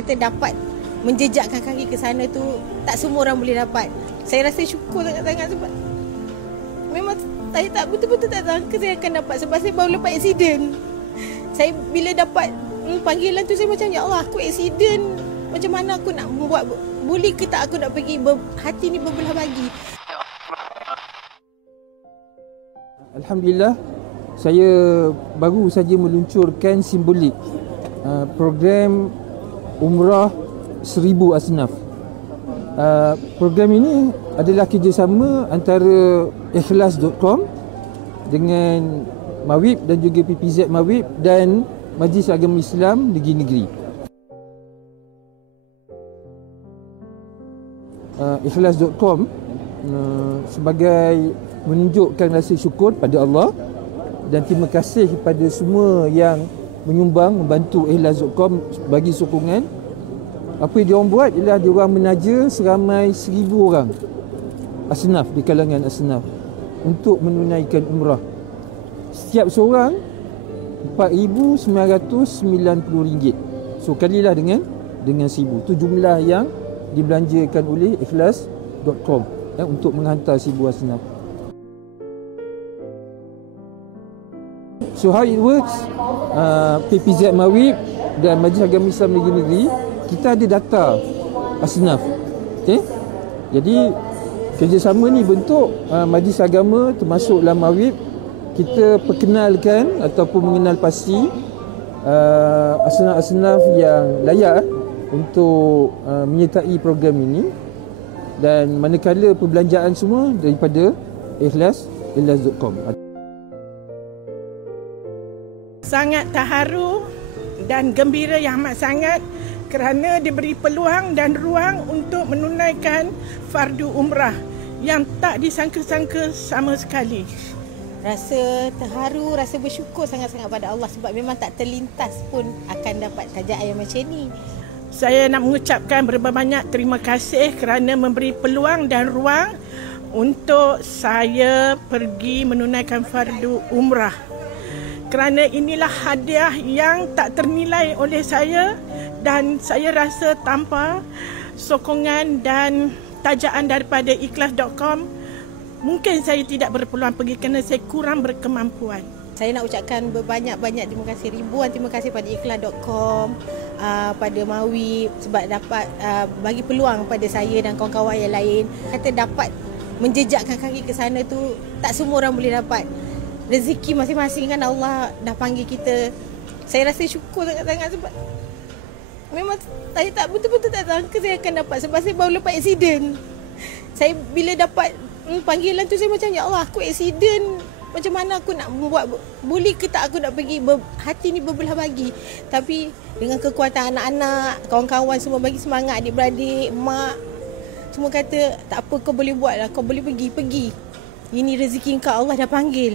kata dapat menjejakkan kaki ke sana tu tak semua orang boleh dapat. Saya rasa syukur sangat-sangat sebab memang saya tak betul-betul tak sangka saya akan dapat sebab saya baru lepas aksiden. Saya bila dapat panggilan tu saya macam ya Allah aku aksiden. Macam mana aku nak buat, boleh ke tak aku nak pergi, hati ni berbelah bagi. Alhamdulillah, saya baru saja meluncurkan simbolik program Umrah 1000 Asnaf. Program ini adalah kerjasama antara ikhlas.com dengan Mawib dan juga PPZ Mawib dan Majlis Agama Islam Negeri-Negeri. Ikhlas.com sebagai menunjukkan rasa syukur pada Allah dan terima kasih kepada semua yang menyumbang, membantu Ikhlas.com bagi sokongan. Apa yang diorang buat ialah diorang menaja seramai 1000 orang asnaf di kalangan asnaf untuk menunaikan umrah. Setiap seorang RM4,990. So kalilah dengan 1000. Itu jumlah yang dibelanjakan oleh Ikhlas.com untuk menghantar 1000 asnaf. So how it works, PPZ Mawib dan Majlis Agama Islam Negeri-Negeri, kita ada data asnaf. Okay? Jadi kerjasama ni bentuk Majlis Agama termasuk dalam Mawib, kita perkenalkan ataupun mengenal pasti asnaf-asnaf yang layak untuk menyertai program ini, dan manakala perbelanjaan semua daripada Ikhlas.com. Sangat terharu dan gembira yang amat sangat kerana diberi peluang dan ruang untuk menunaikan fardu umrah yang tak disangka-sangka sama sekali. Rasa terharu, rasa bersyukur sangat-sangat pada Allah sebab memang tak terlintas pun akan dapat tajaan yang macam ni. Saya nak mengucapkan berbanyak terima kasih kerana memberi peluang dan ruang untuk saya pergi menunaikan fardu umrah. Kerana inilah hadiah yang tak ternilai oleh saya dan saya rasa tanpa sokongan dan tajaan daripada Ikhlas.com mungkin saya tidak berpeluang pergi kerana saya kurang berkemampuan. Saya nak ucapkan berbanyak-banyak terima kasih, ribuan terima kasih pada Ikhlas.com, pada Mawib sebab dapat bagi peluang pada saya dan kawan-kawan yang lain. Kata dapat menjejakkan kaki ke sana tu tak semua orang boleh dapat. Rezeki masing-masing kan Allah dah panggil kita. Saya rasa syukur sangat-sangat sebab memang saya tak betul-betul tak sangka saya akan dapat sebab saya baru lepas aksiden. Saya bila dapat panggilan tu saya macam ya Allah aku aksiden. Macam mana aku nak buat, boleh ke tak aku nak pergi, hati ni berbelah bagi. Tapi dengan kekuatan anak-anak, kawan-kawan semua bagi semangat, adik-beradik, mak, semua kata tak apa kau boleh buat lah, kau boleh pergi. Ini rezeki kau, Allah dah panggil.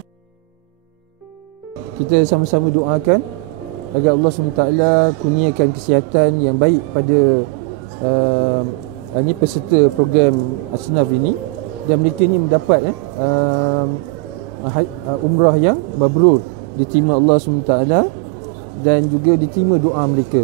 Kita sama-sama doakan agar Allah SWT kurniakan kesihatan yang baik pada peserta program asnaf ini dan mereka ni mendapat umrah yang mabrur, diterima Allah SWT dan juga diterima doa mereka.